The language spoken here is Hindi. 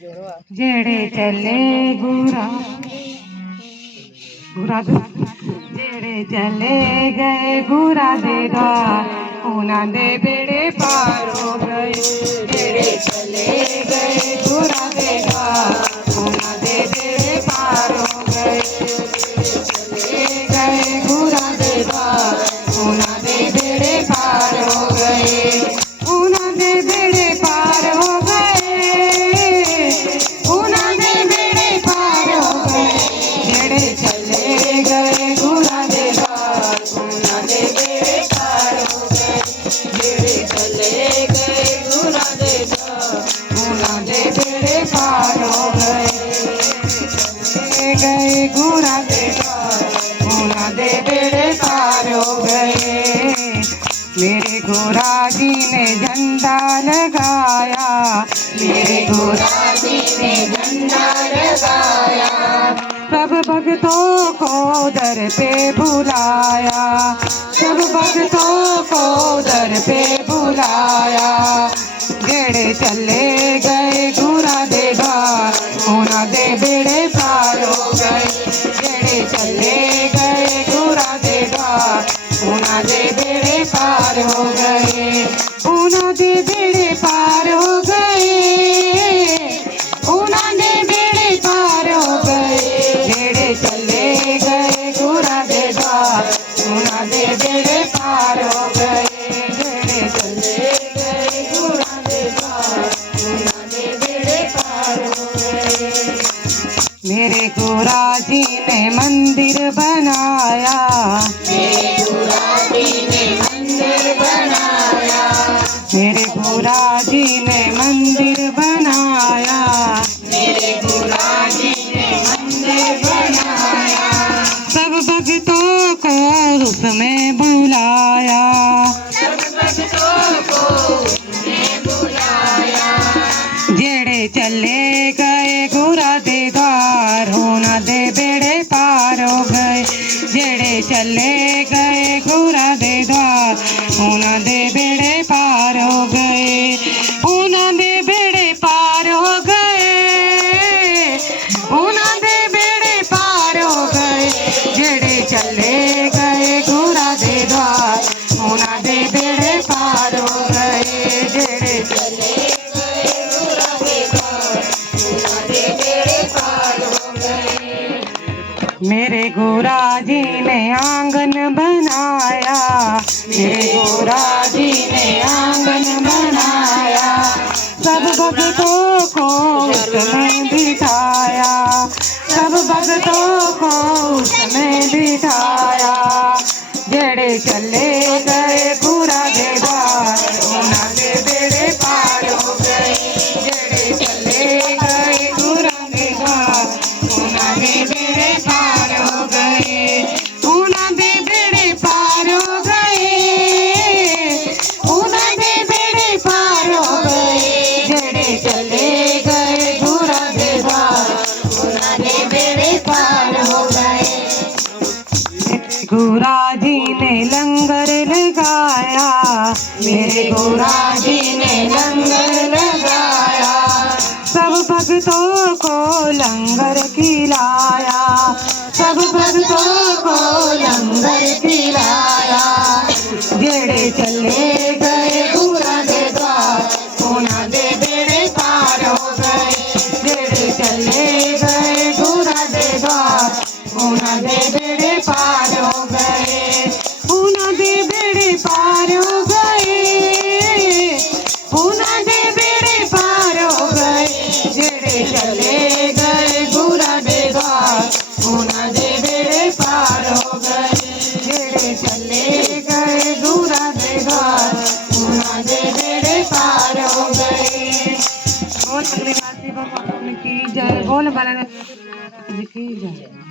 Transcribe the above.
जेड़े चले गुरा जेड़े चले गए गुरा दे द्वार उन्हां दे बेड़े पार हो गए। जेड़े चले गए गुरा दे द्वार उन्हां दे बेड़े पार हो गए। चले गए गुरा दे द्वार उन्हां दे बेड़े पार हो गए। उन्हां दे बेड़े पार हो गए। उन्हां दे बेड़े पार हो गए। जेड़े चले गए गुरा दे द्वार उन्हां दे बेड़े पार हो गए। जेड़े चले गए गुरा दे द्वार उन्हां दे बेड़े पार हो गए। चले गए गुरा दे द्वार उन्हां दे बेड़े पार हो गए। मेरे गोरा जी ने झंडा लगाया। मेरे गोरा जी ने झंडा लगाया। सब भक्तों को दर पे बुलाया। सब भक्तों को दर पे बुलाया। जेड़े चले गए गुरा दे द्वार उन्हां दे बेड़े पार हो गए। जेड़े चले गए गुरा दे द्वार उन्हां दे बेड़े पार हो गए। उन्हां दे बेड़े पार हो गए। उन्हां दे बेड़े पार हो गए। जेड़े चले गए गुरा दे द्वार उन्हां दे बेड़े पार हो गए। जेड़े चले गए गुरा दे द्वार उन्हां दे बेड़े पार हो गए। मेरे गोरा जी ने मंदिर बनाया। मेरे गोरा जी ने मंदिर बनाया। मेरे गोरा जी ने मंदिर बनाया। मेरे गोरा जी ने मंदिर बनाया। सब भक्तों को उसमें बुलाया। सब भक्तों को उसमें बुलाया। जेड़े चले गए गुरा दे द्वार उन्हां दे बेड़े पार हो गए। जेड़े चले गए गुरा दे द्वार उन्हां दे बेड़े पार हो गए। उन्हां दे बेड़े पार हो गए। उन्हां दे बेड़े पार हो गए। जेड़े चले गए गुरा दे द्वार उन्हां दे बेड़े पार हो गए। जेड़े चले गए गुरा दे द्वार उन्हां दे बेड़े पार हो गए। मेरे गोरा जी ने आंगन बनाया। मेरे गोरा जी ने आंगन बनाया। सब भक्तों को उसमें बिठाया। सब भक्तों को उसमें बिठाया। जेड़े चले गए गुरा दे द्वार उन्हां दे बेड़े पार हो गए। जेड़े चले गए गुरा दे द्वार उन्हां दे बेड़े पार हो गए। उन्हां दे बेड़े पार हो गए। उन्हां दे बेड़े पार हो गए। जेड़े चले गए गुरा दे द्वार उन्हां दे बेड़े पार हो गए। गोरा जी ने लंगर लगाया। मेरे गोरा जी ने लंगर लगाया। सब भक्तों को लंगर खिलाया। सब भक्तों को लंगर खिलाया। जेड़े चले गए गुरा दे द्वार उन्हां दे बेड़े पार हो गए। जेड़े चले गए गुरा दे द्वार उन्हां दे बेड़े पार हो गए। उन्हां दे बेड़े पार हो गए। उन्हां दे बेड़े पार हो गए। जेड़े चले गए गुरा दे द्वार उन्हां दे बेड़े पार हो गए। जेड़े चले गए गुरा दे द्वार उन्हां दे बेड़े पार हो गए। बोल भगवान की जय। बोल बाला की जय।